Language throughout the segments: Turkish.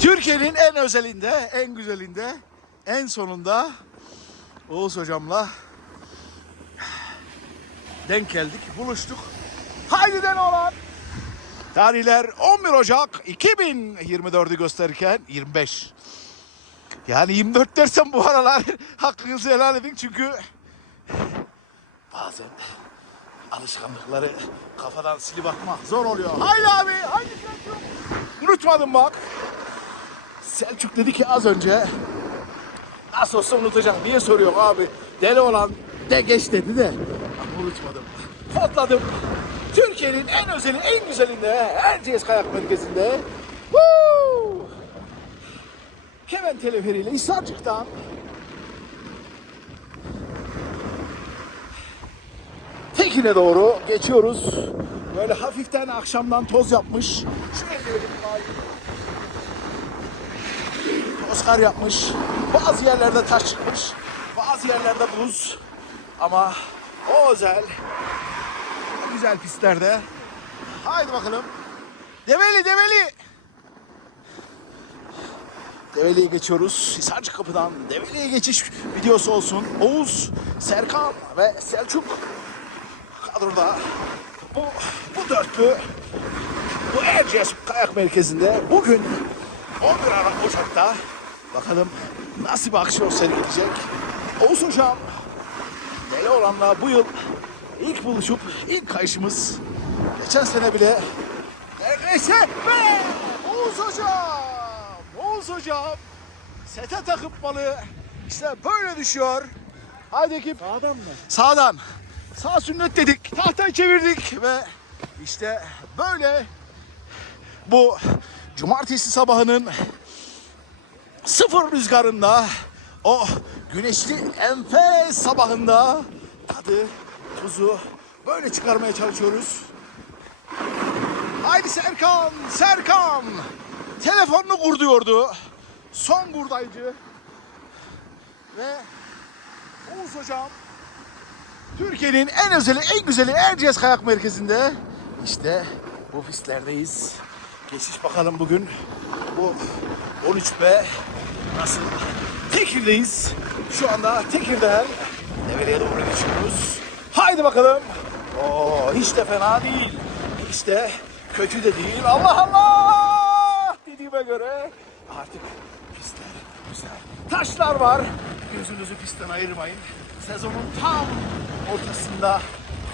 Türkiye'nin en özelinde, en güzelinde, en sonunda Oğuz hocamla denk geldik, buluştuk. Haydi'den olan tarihler 11 Ocak 2024'ü gösterirken 25. Yani 24 dersem bu aralar hakkınızı helal edin çünkü bazen alışkanlıkları kafadan silip atmak zor oluyor. Haydi abi, haydi. Unutmadım bak. Selçuk dedi ki az önce nasıl olsa unutacağım diye soruyor abi. Deli olan de geç dedi de unutmadım. Kodladım. Türkiye'nin en özeli, en güzelinde Erciyes Kayak Merkezi'nde Woo! Hemen teleferiyle Hisarcık'tan Tekin'e doğru geçiyoruz. Böyle hafiften akşamdan toz yapmış. Şuraya görelim. Toz yapmış. Bazı yerlerde taş çıkmış. Bazı yerlerde buz. Ama o özel o güzel pistlerde. Haydi bakalım. Develi develi. Develi'ye geçiyoruz. Hisarcı kapıdan Develi'ye geçiş videosu olsun. Oğuz, Serkan ve Selçuk kadroda. Bu, bu dörtlü bu Erciyes Kayak Merkezi'nde bugün 11 Aralık Ocak'ta bakalım nasıl bir aksiyon sergileyecek. Oğuz Hocam Deli olanla bu yıl ilk buluşup ilk kayışımız geçen sene bile neredeyse ve Oğuz Hocam Oğuz Hocam sete takıp balığı işte böyle düşüyor. Haydi ekip. Sağdan mı? Sağdan. Sağ sünnet dedik. Tahtayı çevirdik ve işte böyle bu cumartesi sabahının sıfır rüzgarında o güneşli enfes sabahında tadı, tuzu böyle çıkarmaya çalışıyoruz. Haydi Serkan, Serkan. Telefonunu kur diyordu. Son buradaydı. Ve Oğuz hocam Türkiye'nin en özeli, en güzeli Erciyes Kayak Merkezi'nde işte bu pistlerdeyiz. Geçiş bakalım bugün bu 13B nasıl? Tekir'deyiz. Şu anda Tekir'den Develi'ye doğru geçiyoruz. Haydi bakalım. Oo, hiç de fena değil. Hiç kötü de değil. Allah Allah! Dediğime göre artık pistler güzel. Taşlar var. Gözünüzü pistten ayırmayın. Sezonun tam ortasında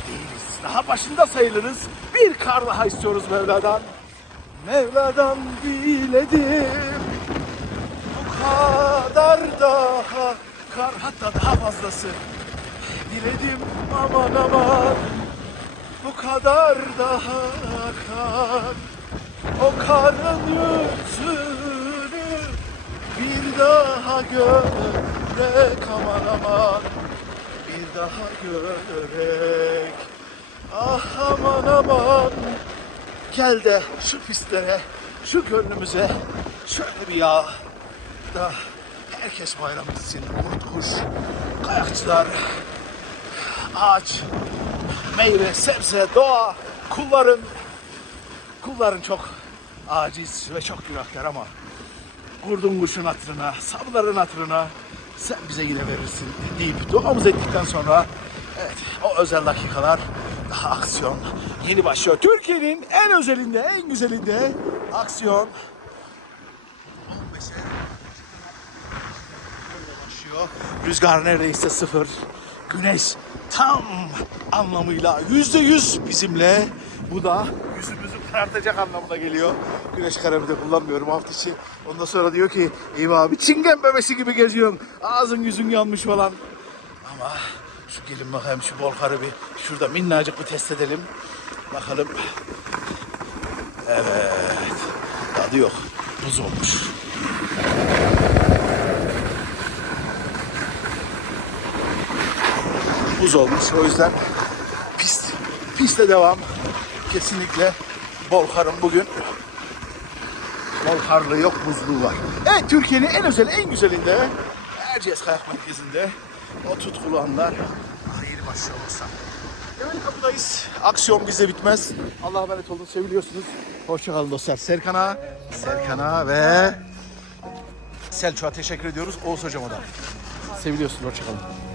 değiliz. Daha başında sayılırız. Bir kar daha istiyoruz Mevla'dan. Mevla'dan diledim. Daha kar hatta daha fazlası. Diledim aman aman. Bu kadar daha kar. O karın yüzünü bir daha görek aman aman bir daha görek ah aman aman gel de şu pistlere şu gönlümüze şöyle bir yağ da herkes bayram etsin kurt kuş kayakçılar ağaç meyve sebze doğa kulların kulların çok aciz ve çok günahkar ama kurdun kuşun hatırına, sabların hatırına sen bize yine verirsin deyip duamızı ettikten sonra evet o özel dakikalar daha aksiyon yeni başlıyor. Türkiye'nin en özelinde, en güzelinde aksiyon 15'e başlıyor. Rüzgar neredeyse sıfır. Güneş tam anlamıyla yüzde yüz bizimle. Bu da yüzümüzü karartacak anlamına geliyor. Güneş kremi de kullanmıyorum hafta içi. Ondan sonra diyor ki eyvah abi çingen bebesi gibi geziyorsun. Ağzın yüzün yanmış falan. Ama şu gelin bakayım şu bolkarı bir şurada minnacık bir test edelim. Bakalım. Evet. Tadı yok. Buz olmuş. Buz olmuş. O yüzden pist, piste devam. Kesinlikle bol karın bugün. Bol karlı yok buzluğu var. Evet Türkiye'nin en özel en güzelinde Erciyes Kayak Merkezi'nde o tutkulu anlar daha yeni başlıyor olsa. Hemen kapıdayız. Aksiyon bizde bitmez. Allah'a emanet olun. Seviliyorsunuz. Hoşçakalın dostlar. Serkan'a, Serkan'a ve Selçuk'a teşekkür ediyoruz. Oğuz hocama da. Seviliyorsun. Hoşçakalın.